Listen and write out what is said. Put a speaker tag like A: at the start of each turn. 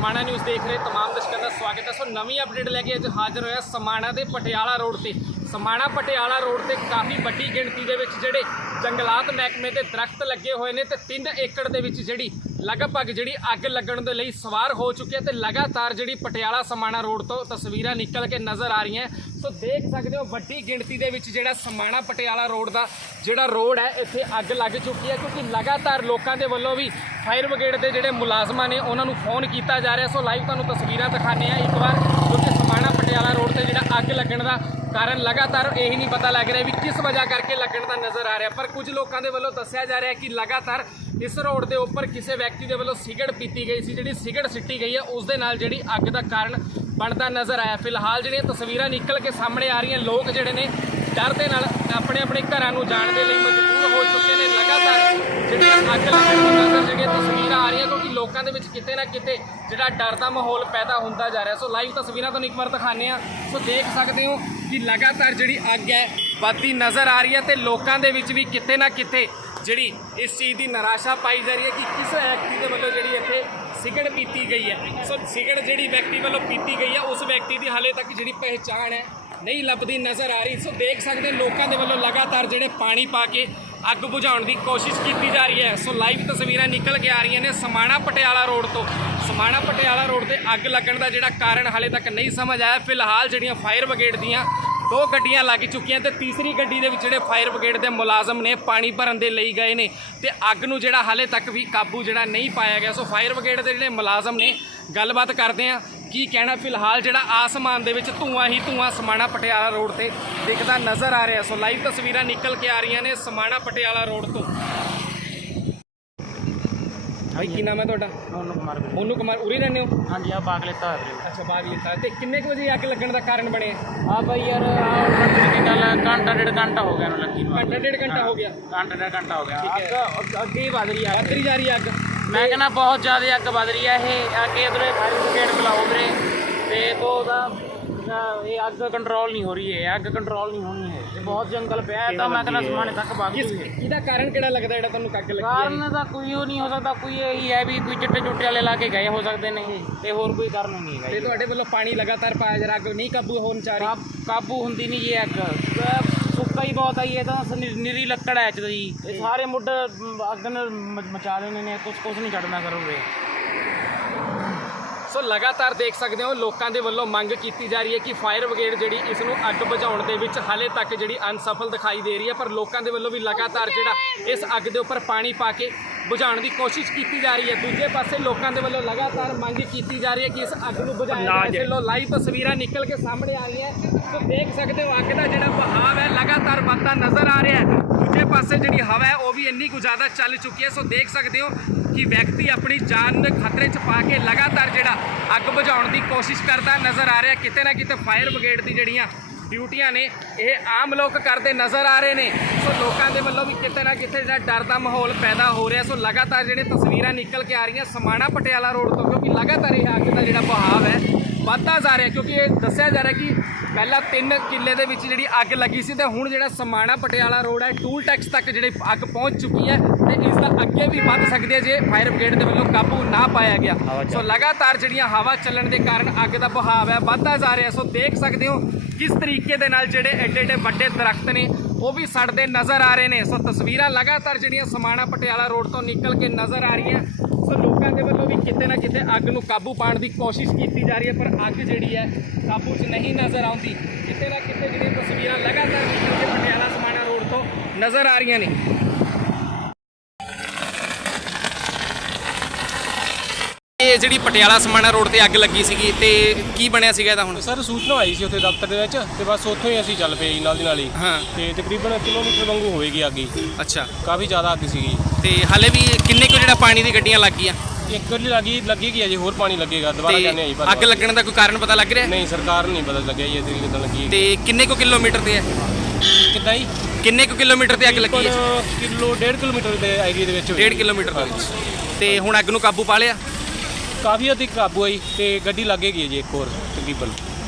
A: समाणा news देख रहे तमाम दर्शकों का स्वागत है। सो नवी अपडेट लैके अज हाजिर होया समाणा के पटियाला रोड से। समाणा पटियाला रोड से काफ़ी वड्डी गिणती के जिहड़े जंगलात महकमे के दरख्त लगे हुए हैं तो 3 एकड़ के जिहड़ी लगभग जिहड़ी अग लगण दे लई सवार हो चुकी है तो लगातार जिहड़ी पटियाला समाणा रोड तो तस्वीरां निकल के नज़र आ रही हैं। तो देख सकते हो वड्डी गिणती के जिहड़ा समाणा पटियाला रोड का जिहड़ा रोड है इत्थे अग लग चुकी है क्योंकि लगातार लोगों के वल्लों भी फायर ब्रिगेड के जिहड़े मुलाजमान ने उन्होंने फोन किया जा रहा है। सो लाइव तुहानूं तस्वीरां दिखाने एक बार क्योंकि समाणा पटियाला रोड से जिहड़ा अग लगण का कारण लगातार यही नहीं पता लग रहा भी किस वजह करके लगन का नज़र आ रहा। पर कुछ लोगों के वलों दस्सिया जा रहा है कि लगातार इस रोड के उपर किसी व्यक्ति के वलों सिगरट पीती गई सी, जी सिगरट सिटी गई है उस दे नाल जिहड़ी अग का कारण बनता नज़र आया। फिलहाल जिहड़ियां तस्वीरां निकल के सामने आ रही हैं, लोग जिहड़े ने डर दे नाल अपने अपने घरां नूं जाण दे लई मजबूर हो चुके हैं। लगातार जिहड़ियां अग लगण दी नज़र जिहड़ियां तस्वीरां आ रही हैं क्योंकि लोगों के विच किते ना किते जिहड़ा डर का माहौल पैदा होंदा जा रहा है। सो लाइव तस्वीरां तुहानूं एक बार दिखाने आ। सो देख सकते हो कि लगातार जिहड़ी अग है वधदी नज़र आ रही है तो लोगों के विच भी किते ना किते जिहड़ी इस चीज़ की निराशा पाई जा रही है कि किस व्यक्ति के वल्लों जिहड़ी इत्थे सिगरट पीती गई है। सो सिगरट जिहड़ी व्यक्ति वल्लों पीती गई है उस व्यक्ति की हाले तक जिहड़ी पहचान है नहीं लभदी नज़र आ रही। सो देख सकते हैं लोगों के वल्लों लगातार जिहड़े पानी पा के अग बुझाउण की कोशिश की जा रही है। सो लाइव तस्वीरां निकल के आ रही ने समाणा पटियाला रोड तो। समाणा पटियाला रोड से अग लगन का जिहड़ा कारण हाले तक नहीं समझ आया। फिलहाल जिहड़ियां फायर ब्रिगेड दियां 2 गड्डियां लग चुकियां तो तीसरी गड्डी दे विच जिहड़े फायर ब्रिगेड के मुलाजम ने पानी भरन दे लई गए ने ते अग नूं जिहड़ा हाले तक भी काबू जिहड़ा नहीं पाया गया। सो फायर ब्रिगेड के जिहड़े मुलाजम ने गलबात करते हैं की कहना। फिलहाल जिहड़ा आसमान दे विच धुआं ही धुआं समाणा पटियाला रोड से दिखता नज़र आ रहा। सो लाइव तस्वीरां निकल के आ रही ने समाणा पटियाला रोड तो। भाई की नाम है तुहाडा? मोनू कुमार। उरी रहने हो?
B: हाँ जी, आप बाग लेता है।
A: अच्छा बाग लेता है। किन्ने बजे अग लगन का कारण बने?
B: हाँ भाई यार घंटा 1.5 घंटा हो गया लगी।
A: घंटा 1.5 घंटा हो गया?
B: घंटा 1.5 घंटा हो गया।
A: ठीक है।
B: अगे ही बद रही है,
A: बदरी जा रही है अग।
B: मैं कहना बहुत ज़्यादा अग बद रही है। ये अगे इधर फायर ब्रिगेड बुलाओ मेरे तो ये अग कंट्रोल नहीं हो रही है। अग कंट्रोल नहीं होनी है। ये बहुत जंगल पे है तो मैं कहना समाने तक भाग गई है।
A: इसका कारण किहड़ा लगदा जिहड़ा तुहानूं अग लगी है?
B: कारण तो कोई नहीं हो सकता। कोई यही है भी कोई चिट्टे चुट्टे वाले ला के गए हो सकते नहीं तो होर कोई कारण नहीं है।
A: ते तुहाडे वल्लों पानी लगातार पाया जा रहा, अग नहीं काबू होण चा रही?
B: काबू होंदी नहीं ये अग सुक्का ही बहुत आई है तो निरी लकड़ है जी। सारे मुड अग ने मचा देने ने कुछ नहीं चढ़ना करोगे।
A: सो लगातार देख सकते हो लोगों के वलों मंग की जा रही है कि फायर ब्रिगेड जी इसनों अग बुझाउण दे विच हाले तक जी अनसफल दिखाई दे रही है। पर लोगों के वलों भी लगातार जिहड़ा इस अग के उपर पानी पा के बुझाउण की कोशिश की जा रही है। दूजे पासे लोगों के वलों लगातार मंग की जा रही है कि इस अग को बुझाया जाए। लो लाइव तस्वीरां निकल के सामने आ रही है तो देख सकते हो अग का जिहड़ा बहाव है लगातार बढ़ता नज़र आ रहा है। दूजे पासे जिहड़ी हवा है वह भी इन्नी कुछ ज़्यादा चल चुकी है। सो देख सकते हो कि व्यक्ति अपनी जान खतरे च पा के लगातार जिहड़ा अग बुझाउण की कोशिश करता नज़र आ रहा है। किते ना किते फायर ब्रिगेड की जिहड़ियां ड्यूटियां ने यह आम लोग करते नज़र आ रहे हैं। सो लोगों के वलों भी किते ना किते जिहड़ा डर का माहौल पैदा हो रहा। सो लगातार जिहड़े तस्वीरां निकल के आ रही हैं समाणा पटियाला रोड तो क्योंकि लगातार यह अग का जिहड़ा बहाव है बढ़ता जा रहा है क्योंकि ये दस्सिया जा रहा है कि पहला 3 किले के विच जिहड़ी अग लगी सी ते हुण जिहड़ा समाणा पटियाला रोड है टूल टैक्स तक जिहड़ी अग पहुँच चुकी है तो इसका अगे भी वध सकती है जे फायर ब्रिगेड के वलों काबू ना पाया गया। सो लगातार जिहड़ियां हवा चलण के कारण अग का बहाव है बढ़ता जा रहा है। सो देख सकते हो किस तरीके दे नाल जिहड़े एडे एडे वड्डे दरख्त ने वो भी सड़ते नज़र आ रहे हैं। सो तस्वीरां लगातार जिहड़ियां समाणा पटियाला रोड तो निकल के नज़र आ रही हैं। सो लोगों के वलों भी किते ना किते अग नूं काबू पाने की कोशिश की जा रही है पर अग जिहड़ी है काबू च नहीं नज़र आउंदी। किते ना किते जिहड़ियां तस्वीरां लगातार निकल के पटियाला समाणा रोड तो नज़र आ रही ने। ਇਹ ਜਿਹੜੀ ਪਟਿਆਲਾ ਸਮਾਣਾ ਰੋਡ ਤੇ ਅੱਗ ਲੱਗੀ ਸੀਗੀ ਤੇ ਕੀ ਬਣਿਆ ਸੀਗਾ ਇਹਦਾ ਹੁਣ?
C: ਸਰ ਸੂਚਨਾ ਆਈ ਸੀ ਉੱਥੇ ਦਫ਼ਤਰ ਦੇ ਵਿੱਚ ਤੇ ਬਸ ਉੱਥੋਂ ਹੀ ਅਸੀਂ ਚੱਲ ਪਏ ਜੀ ਨਾਲ ਦੀ ਨਾਲ ਹੀ।
A: ਹਾਂ
C: ਤੇ ਤਕਰੀਬਨ ਕਿਲੋਮੀਟਰ ਵਾਂਗੂ ਹੋਏਗੀ ਅੱਗ।
A: ਅੱਛਾ
C: ਕਾਫੀ ਜ਼ਿਆਦਾ ਅੱਗ ਸੀਗੀ
A: ਤੇ ਹਾਲੇ ਵੀ ਕਿੰਨੇ ਕੁ ਜਿਹੜਾ ਪਾਣੀ ਦੀ ਗੱਡੀਆਂ ਲੱਗ ਗਈਆਂ?
C: ਇੱਕ ਵਾਰੀ ਲੱਗੇਗੀ ਅਜੇ ਹੋਰ ਪਾਣੀ ਲੱਗੇਗਾ ਦੁਬਾਰਾ ਜਾਂਦੇ ਆਈ ਪਰ
A: ਅੱਗ ਲੱਗਣ ਦਾ ਕੋਈ ਕਾਰਨ ਪਤਾ ਲੱਗ ਰਿਹਾ?
C: ਨਹੀਂ ਸਰਕਾਰ ਨੂੰ ਨਹੀਂ ਪਤਾ ਲੱਗਿਆ ਜੀ ਇਹਦੀ ਕਿੱਦਾਂ ਲੱਗੀ
A: ਤੇ ਕਿੰਨੇ ਕੁ ਕਿਲੋਮੀਟਰ ਤੇ ਹੈ?
C: ਕਿੱਦਾਂ ਜੀ
A: ਕਿੰਨੇ ਕੁ ਕਿਲੋਮੀਟਰ ਤੇ ਅੱਗ ਲੱਗੀ ਹੈ?
C: 1.5 ਕਿਲੋਮੀਟਰ ਦੇ ਏਰੀਆ ਦੇ ਵਿੱਚ
A: 1.5 ਕਿਲੋਮੀਟਰ ਦੇ ਵਿੱਚ। ਤੇ ਹੁਣ ਅੱਗ ਨੂੰ ਕਾਬੂ ਪਾ ਲਿਆ?
C: ਕਾਫੀ ਹੱਦ ਤੱਕ ਕਾਬੂ ਆਈ ਤੇ ਗੱਡੀ ਲੱਗੇਗੀ ਜੀ ਇੱਕ ਹੋਰ ਤਕਰੀਬਨ।